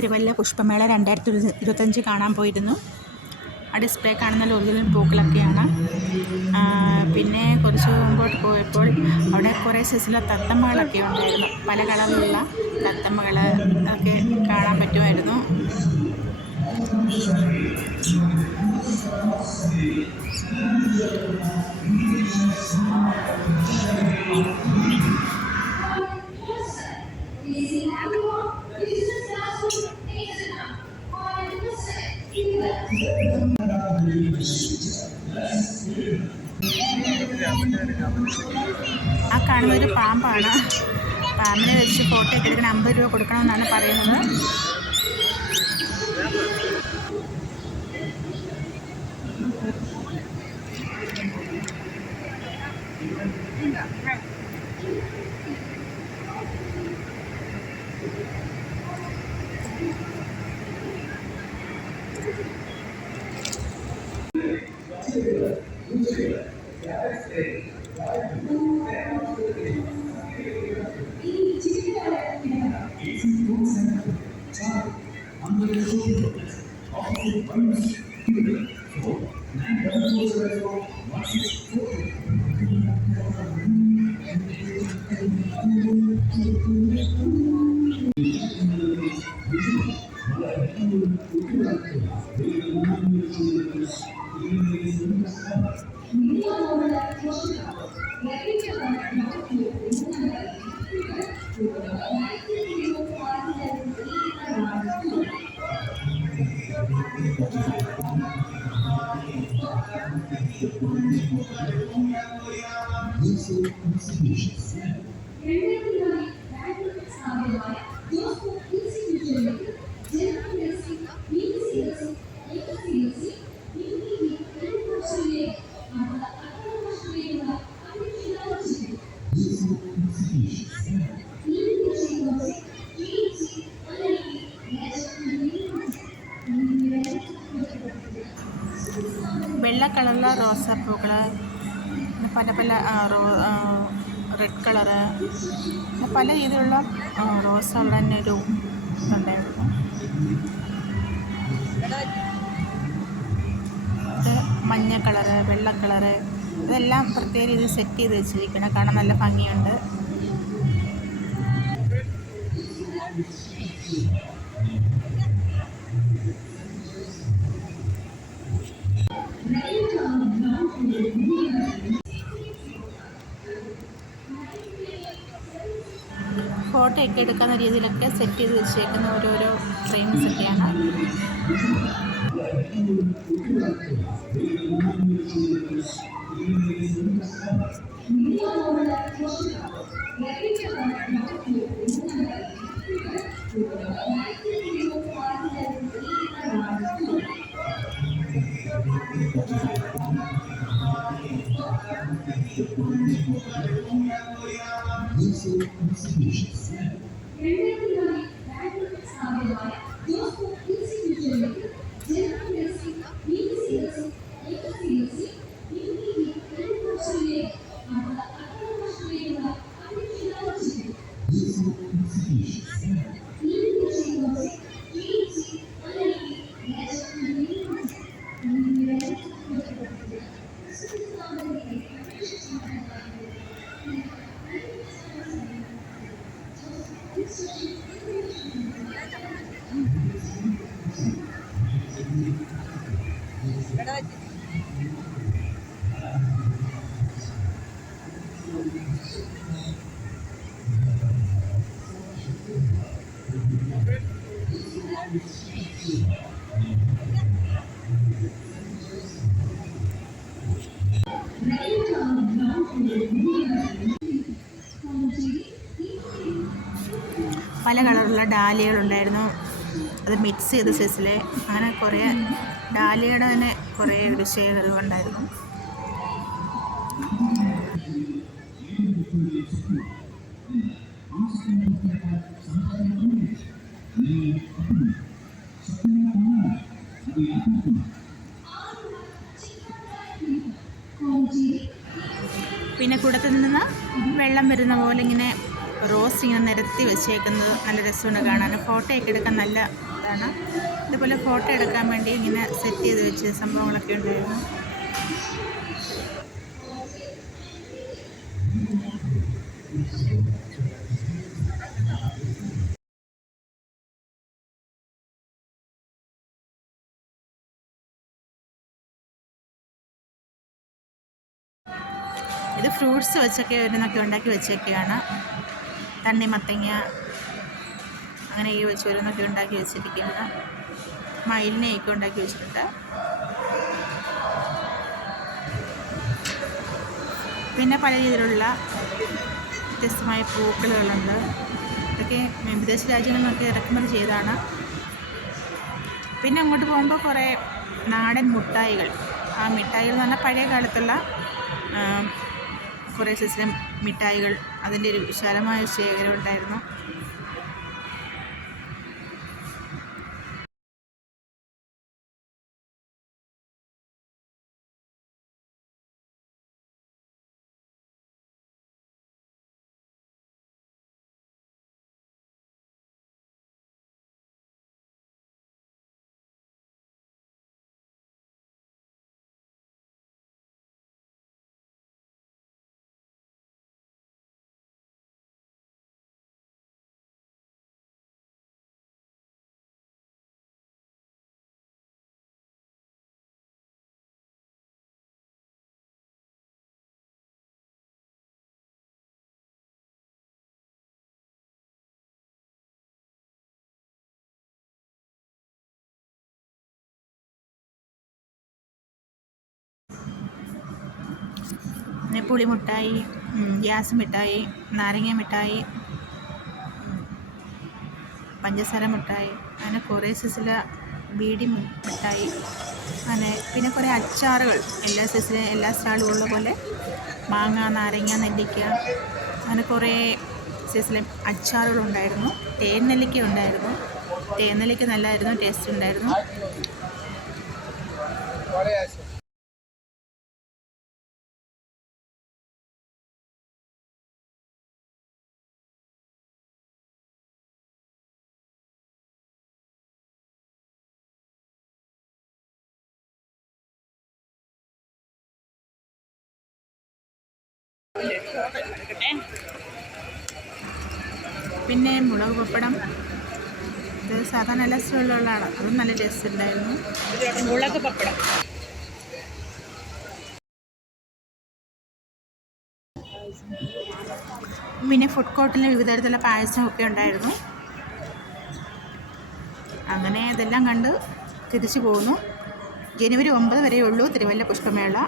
തിരുവല്ല പുഷ്പമേള 2025 കാണാൻ പോയിരുന്നു. ആ ഡിസ്പ്ലേ കാണുന്ന ഒറിജിനൽ പൂക്കളൊക്കെയാണ്. പിന്നെ കുറച്ച് മുമ്പോട്ട് പോയപ്പോൾ അവിടെ കുറേ സൈസിലുള്ള തത്തമ്മകളൊക്കെ ഉണ്ടായിരുന്നു. പല കളറിലുള്ള തത്തമ്മകൾ ഒക്കെ കാണാൻ പറ്റുമായിരുന്നു. ആ കാണുന്നൊരു പാമ്പാണ്. പാമ്പിനെ വെച്ച് ഫോട്ടോ ഒക്കെ എടുക്കാൻ 50 രൂപ കൊടുക്കണമെന്നാണ് പറയുന്നത്. വെള്ള കളറുള്ള റോസാപ്പൂക്കൾ, പല പല റെഡ് കളറ്, പല രീതിയിലുള്ള റോസുകളുടെ തന്നെ ഒരു ഇതുണ്ടായിരുന്നു. ഇത് മഞ്ഞ കളറ്, വെള്ള കളറ്, ഇതെല്ലാം പ്രത്യേക രീതിയിൽ സെറ്റ് ചെയ്ത് വെച്ചിരിക്കണം. കാണാൻ നല്ല ഭംഗിയുണ്ട്. ഫോട്ടോ ഒക്കെ എടുക്കുന്ന രീതിയിലൊക്കെ സെറ്റ് ചെയ്ത് വെച്ചേക്കുന്ന ഓരോരോ ഫ്രെയിംസ് ഒക്കെയാണ്. പല കളറുള്ള ഡാലികളുണ്ടായിരുന്നു. അത് മിക്സ് ചെയ്ത സൈസിലെ അങ്ങനെ കുറേ ഡാലിയുടെ തന്നെ കുറേ ഒരു ശേഖരമുണ്ടായിരുന്നു. പിന്നെ കൂടത്തിൽ നിന്ന് വെള്ളം വരുന്ന പോലെ ഇങ്ങനെ റോസ് ഇങ്ങനെ നിരത്തി വെച്ചേക്കുന്നത് നല്ല രസമുണ്ട് കാണാൻ. ഫോട്ടോയൊക്കെ എടുക്കാൻ നല്ല സ്ഥലത്താണ്. ഇതുപോലെ ഫോട്ടോ എടുക്കാൻ വേണ്ടി ഇങ്ങനെ സെറ്റ് ചെയ്ത് വെച്ച സംഭവങ്ങളൊക്കെ ഉണ്ടായിരുന്നു. ഇത് ഫ്രൂട്ട്സ് വെച്ചൊക്കെ ഓരോന്നൊക്കെ ഉണ്ടാക്കി വെച്ചൊക്കെയാണ്. തണ്ണിമത്തങ്ങ അങ്ങനെ ഈ വെച്ച് ഓരോന്നൊക്കെ ഉണ്ടാക്കി വെച്ചിരിക്കുകയാണ്. മയിലിനെയൊക്കെ ഉണ്ടാക്കി വെച്ചിട്ടുണ്ട്. പിന്നെ പല രീതിയിലുള്ള വ്യത്യസ്തമായ പൂക്കളുകളുണ്ട്. ഇതൊക്കെ വിദേശ രാജ്യങ്ങളിൽ നിന്നൊക്കെ ഇറക്കുമതി ചെയ്തതാണ്. പിന്നെ അങ്ങോട്ട് പോകുമ്പോൾ കുറേ നാടൻ മിഠായികൾ, ആ മിഠായികൾ എന്ന് പറഞ്ഞാൽ പഴയ കാലത്തുള്ള കുറേ സൈസിലെ മിഠായികൾ, അതിൻ്റെ ഒരു വിശാലമായ ശേഖരം ഉണ്ടായിരുന്നു. പിന്നെ പുളിമിഠായി, ഗ്യാസ് മിഠായി, നാരങ്ങ മിഠായി, പഞ്ചസാര മിഠായി, അങ്ങനെ കുറേ സൈസിലെ ബീഡി മിഠായി, അങ്ങനെ പിന്നെ കുറേ അച്ചാറുകൾ എല്ലാ സൈസിലെ എല്ലാ സ്റ്റാളുകളിലെ പോലെ മാങ്ങ, നാരങ്ങ, നെല്ലിക്ക, അങ്ങനെ കുറേ സൈസിലെ അച്ചാറുകളുണ്ടായിരുന്നു. തേൻ നെല്ലിക്ക ഉണ്ടായിരുന്നു. തേൻ നെല്ലിക്ക നല്ലതായിരുന്നു, ടേസ്റ്റ് ഉണ്ടായിരുന്നു. പിന്നെ മുളക് പപ്പടം, ഇത് സാധാരണ എല്ലാ സ്റ്റോളിലുള്ളതാണ്, അതും നല്ല ടേസ്റ്റ് ഉണ്ടായിരുന്നു. മുളക് പപ്പടം. പിന്നെ ഫുഡ് കോർട്ടിൽ വിവിധ തരത്തിലുള്ള പായസമൊക്കെ ഉണ്ടായിരുന്നു. അങ്ങനെ ഇതെല്ലാം കണ്ട് തിരിച്ചു പോകുന്നു. ജനുവരി 9 വരെയുള്ളൂ തിരുവല്ല പുഷ്പമേള.